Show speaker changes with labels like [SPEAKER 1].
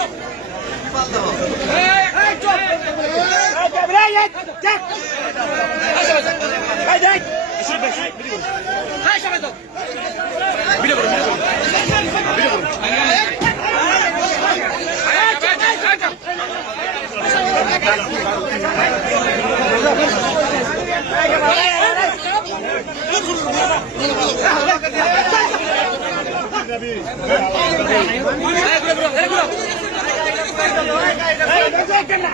[SPEAKER 1] মানে কোথায় মানে
[SPEAKER 2] ভিডিও করেন না